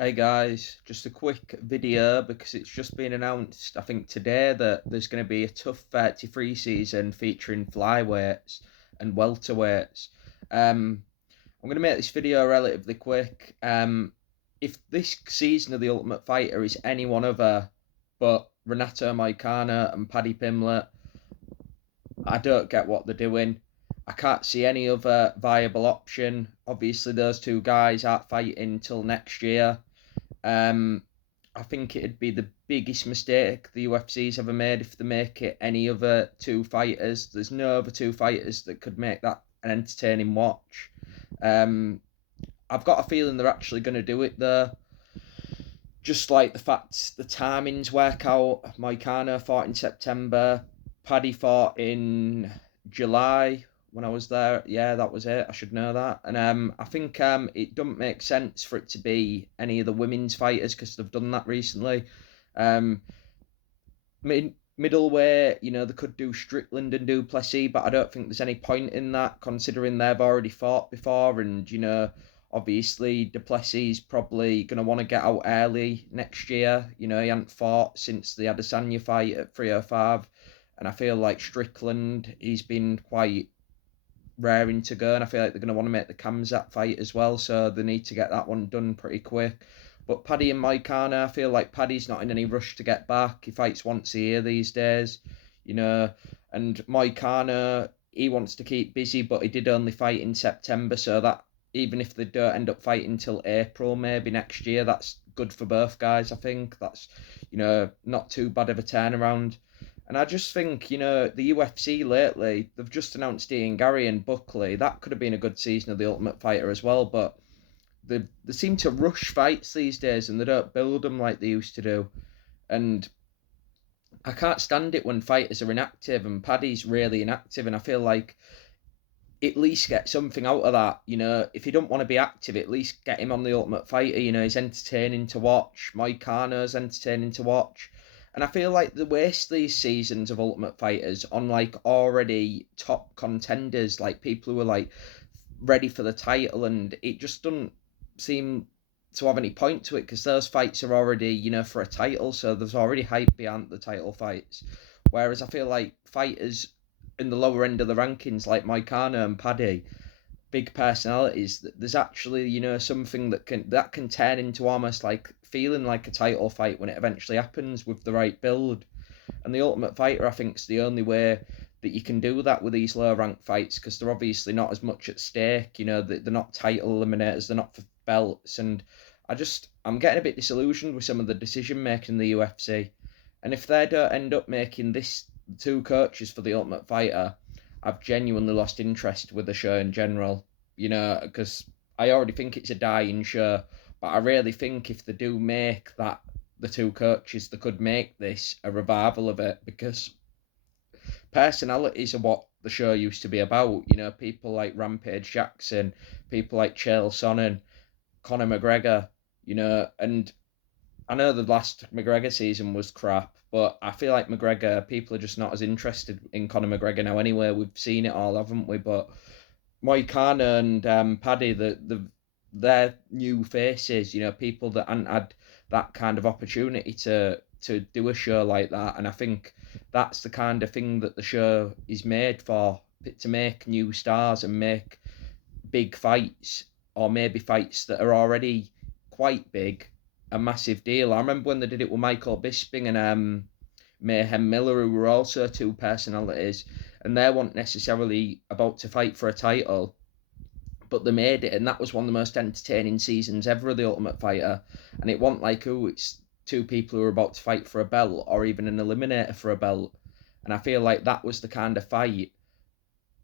Hey guys, just a quick video because it's just been announced, I think today, that there's going to be a TUF33 season featuring flyweights and welterweights. I'm going to make this video relatively quick. If this season of The Ultimate Fighter is any one other but Renato Moicano and Paddy Pimblett, I don't get what they're doing. I can't see any other viable option. Obviously, those two guys aren't fighting till next year. Um, I think it'd be the biggest mistake the UFC's ever made if they make it any other two fighters. There's no other two fighters that could make that an entertaining watch. Um, I've got a feeling they're actually going to do it though. Just like the fact the timings work out. Moicano fought in September. Paddy fought in July when I was there. Yeah, that was it. I should know that. And I think it doesn't make sense for it to be any of the women's fighters because they've done that recently. Um, Middleweight, they could do Strickland and do Plessis, but I don't think there's any point in that considering they've already fought before, and obviously Duplessis probably going to want to get out early next year. He hadn't fought since the Adesanya fight at 305, and I feel like Strickland, he's been quite raring to go, and I feel like they're going to want to make the Kamzat fight as well, so they need to get that one done pretty quick. But Paddy and Moicano, I feel like Paddy's not in any rush to get back. He fights once a year these days, and Moicano, he wants to keep busy, but he did only fight in September, so that even if they don't end up fighting until April maybe next year, that's good for both guys, I think. That's, not too bad of a turnaround. And I just think, the UFC lately, they've just announced Ian Gary and Buckley. That could have been a good season of The Ultimate Fighter as well, but they seem to rush fights these days and they don't build them like they used to do. And I can't stand it when fighters are inactive, and Paddy's really inactive, and I feel like at least get something out of that. If you don't want to be active, at least get him on The Ultimate Fighter. He's entertaining to watch. Moicano's entertaining to watch. And I feel like they waste these seasons of Ultimate Fighters on like already top contenders, like people who are like ready for the title, and it just doesn't seem to have any point to it because those fights are already, for a title, so there's already hype behind the title fights. Whereas I feel like fighters in the lower end of the rankings, like Moicano and Paddy, big personalities, there's actually, something that can turn into almost like feeling like a title fight when it eventually happens with the right build. And the Ultimate Fighter, I think, is the only way that you can do that with these low ranked fights because they're obviously not as much at stake. They're not title eliminators, they're not for belts. And I'm getting a bit disillusioned with some of the decision making in the UFC. And if they don't end up making this two coaches for the Ultimate Fighter, I've genuinely lost interest with the show in general. Because I already think it's a dying show, but I really think if they do make that the two coaches, they could make this a revival of it because personalities are what the show used to be about. People like Rampage Jackson, people like Chael Sonnen, Conor McGregor, and I know the last McGregor season was crap, but I feel like McGregor, people are just not as interested in Conor McGregor now anyway. We've seen it all, haven't we? But Moicano and Paddy, they're new faces, people that hadn't had that kind of opportunity to do a show like that. And I think that's the kind of thing that the show is made for, to make new stars and make big fights, or maybe fights that are already quite big, a massive deal. I remember when they did it with Michael Bisping and Mayhem Miller, who were also two personalities, and they weren't necessarily about to fight for a title, but they made it, and that was one of the most entertaining seasons ever of The Ultimate Fighter. And it wasn't like, oh, it's two people who are about to fight for a belt or even an eliminator for a belt. And I feel like that was the kind of fight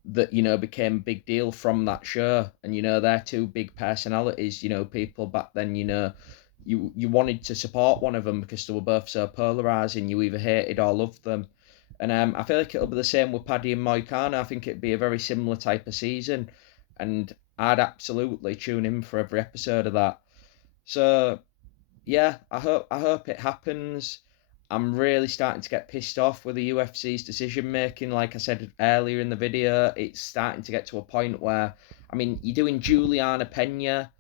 that, became a big deal from that show. And, they're two big personalities, people back then, you wanted to support one of them because they were both so polarising. You either hated or loved them. And I feel like it'll be the same with Paddy and Moicano. I think it'd be a very similar type of season. And I'd absolutely tune in for every episode of that. So yeah, I hope it happens. I'm really starting to get pissed off with the UFC's decision making. Like I said earlier in the video, it's starting to get to a point where, I mean, you're doing Juliana Pena,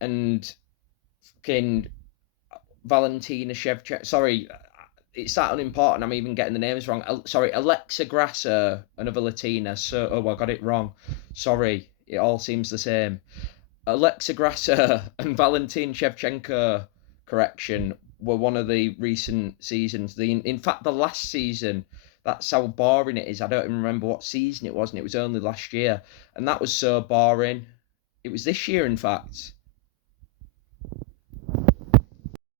and fucking Valentina Shevchenko. Sorry, it's that unimportant. I'm even getting the names wrong. Sorry, Alexa Grasso, another Latina. So, oh, I got it wrong. Sorry, it all seems the same. Alexa Grasso and Valentin Shevchenko, correction, were one of the recent seasons. In fact, the last season. That's how boring it is. I don't even remember what season it was, and it was only last year, and that was so boring. It was this year, in fact.